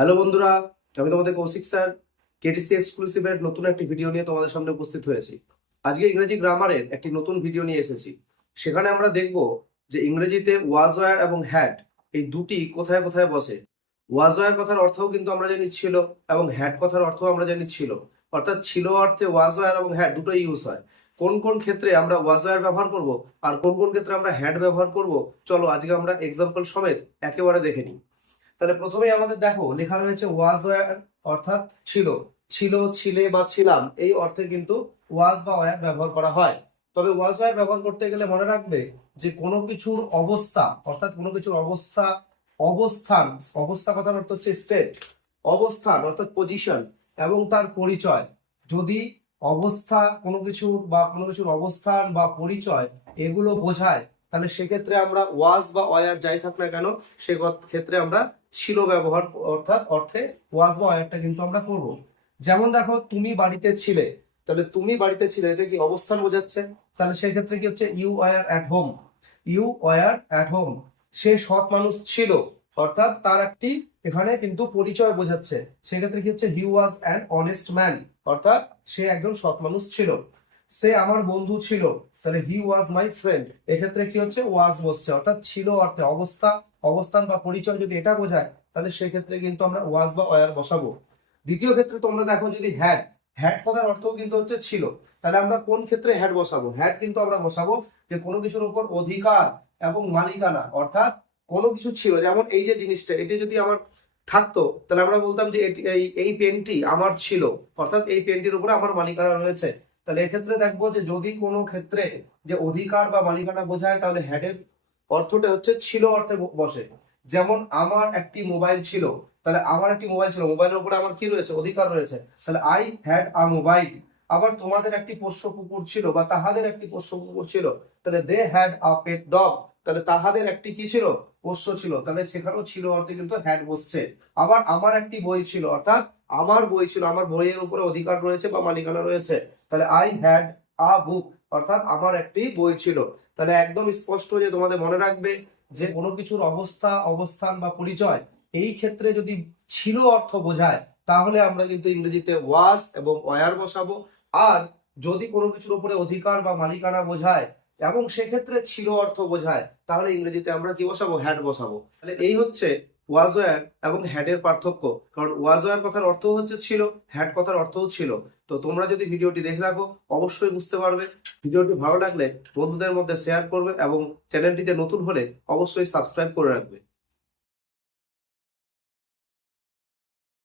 Hello বন্ধুরা, আমি তোমাদের কৌশিক স্যার কেটিসি এক্সক্লুসিভের নতুন একটি ভিডিও নিয়ে তোমাদের সামনে উপস্থিত হয়েছি। আজকে ইংরেজি গ্রামারের একটি নতুন ভিডিও নিয়ে এসেছি। সেখানে আমরা দেখব যে ইংরেজিতে ওয়াজ ওয়্যার এবং হ্যাড এই দুটি কোথায় কোথায় বসে। ওয়াজ ওয়্যার কথার অর্থও কিন্তু আমরা জানি ছিল, এবং হ্যাড কথার অর্থও আমরা জানি ছিল। অর্থাৎ ছিল অর্থে ওয়াজ ওয়্যার এবং হ্যাড দুটোই ইউজ হয়। কোন কোন ক্ষেত্রে আমরা ওয়াজ ওয়্যার ব্যবহার করব আর কোন কোন ক্ষেত্রে আমরা হ্যাড ব্যবহার করব, চলো আজকে আমরা এক্সাম্পল সমেত একেবারে দেখে নিই। তাহলে প্রথমেই আমাদের দেখো লেখা রয়েছে ওয়াজ ওয়্যার, অর্থাৎ ছিল। ছিল, ছিলে বা ছিলাম এই অর্থে কিন্তু ওয়াজ বা ওয়্যার ব্যবহার করা হয়। তবে ওয়াজ ওয়্যার ব্যবহার করতে গেলে মনে রাখবে যে কোনো কিছুর অবস্থা, অর্থাৎ কোনো কিছুর অবস্থা, অবস্থান, অবস্থা কথার অর্থ হচ্ছে স্টেট, অবস্থান অর্থাৎ পজিশন, এবং তার পরিচয়। যদি অবস্থা কোনো কিছুর বা কোনো কিছুর অবস্থান বা পরিচয় এগুলো বোঝায়, তাহলে সেক্ষেত্রে আমরা ওয়াজ বা ওয়্যার যাই থাক না কেন সে ক্ষেত্রে আমরা ছিল ব্যবহার, অর্থাৎ অর্থে ওয়াজ বা ওয়্যারটা কিন্তু আমরা করব। যেমন দেখো, তুমি বাড়িতে ছিলে, তাহলে তুমি বাড়িতে ছিলে এটা কি অবস্থান বোঝাচ্ছে। তাহলে সেই ক্ষেত্রে কি হচ্ছে you were at home, you were at home. সে সৎ মানুষ ছিল, অর্থাৎ তার একটি এখানে কিন্তু পরিচয় বোঝাচ্ছে। সেক্ষেত্রে কি হচ্ছে হি ওয়াজ অ্যান অনেস্ট ম্যান, অর্থাৎ সে একজন সৎ মানুষ ছিল। সে আমার বন্ধু ছিল, তাহলে হি ওয়াজ মাই ফ্রেন্ড। এক্ষেত্রে কি হচ্ছে ওয়াজ বসছে, অর্থাৎ ছিল অর্থে অবস্থা, অবস্থান বা পরিচয় যদি এটা বোঝায়, তাহলে সেক্ষেত্রে কিন্তু আমরা ওয়াজ বা ওয়্যার বসাবো। দ্বিতীয় ক্ষেত্রে তোমরা দেখো যদি হ্যাড, হ্যাড কথার অর্থও কিন্তু হচ্ছে ছিল। তাহলে আমরা কোন ক্ষেত্রে হ্যাড বসাবো? হ্যাড কিন্তু আমরা বসাবো যে কোনো কিছুর উপর অধিকার এবং মালিকানা, অর্থাৎ কোনো কিছু ছিল, যেমন এই যে জিনিসটা এটি যদি আমার থাকতো তাহলে আমরা বলতাম যে এটি এই পেনটি আমার ছিল, অর্থাৎ এই পেনটির উপরে আমার মালিকানা রয়েছে। তাহলে এক্ষেত্রে দেখবো যে যদি কোনো ক্ষেত্রে যে অধিকার বা মালিকানা বোঝায়, তাহলে হ্যাডের অর্থটা হচ্ছে ছিল অর্থে বসে। যেমন আমার একটি মোবাইল ছিল, তাহলে আমার একটি মোবাইল ছিল, মোবাইলের উপরে আমার কি রয়েছে? অধিকার রয়েছে। তাহলে আই হ্যাড আ মোবাইল। আবার তোমাদের একটি পোষ্য কুকুর ছিল বা তাহাদের একটি পোষ্য কুকুর ছিল, তাহলে they had a pet dog. তাহলে তাহাদের একটি কি ছিল? পোষ্য ছিল। তাহলে সেখানেও ছিল অর্থে কিন্তু হ্যাড বসছে। আবার আমার একটি বই ছিল, অর্থাৎ আমার বই ছিল, আমার বইয়ের উপরে অধিকার রয়েছে বা মালিকানা রয়েছে। তাহলে আই হ্যাড আ বুক, অর্থাৎ আমার একটি বই ছিল। তাহলে একদম স্পষ্ট যে তোমাদের মনে রাখবে যে কোনো কিছুর অবস্থা, অবস্থান বা পরিচয় এই ক্ষেত্রে যদি ছিল অর্থ বোঝায়, তাহলে আমরা কিন্তু ইংরেজিতে ওয়াজ এবং ওয়্যার বসাবো। আর যদি কোনো কিছুর উপরে অধিকার বা মালিকানা বোঝায় এবং সেক্ষেত্রে ছিল অর্থ বোঝায়, তাহলে ইংরেজিতে আমরা কি বসাবো? হ্যাড বসাবো। তাহলে এই হচ্ছে ওয়াজ ওয়্যার এবং হ্যাডের পার্থক্য। কারণ ওয়াজ ওয়্যার কথার অর্থ হচ্ছে ছিল, হ্যাড কথার অর্থও ছিল। তো তোমরা যদি ভিডিওটি দেখে রাখো অবশ্যই বুঝতে পারবে। ভিডিওটি ভালো লাগলে বন্ধুদের মধ্যে শেয়ার করবে এবং চ্যানেলটিতে নতুন হলে অবশ্যই সাবস্ক্রাইব করে রাখবে।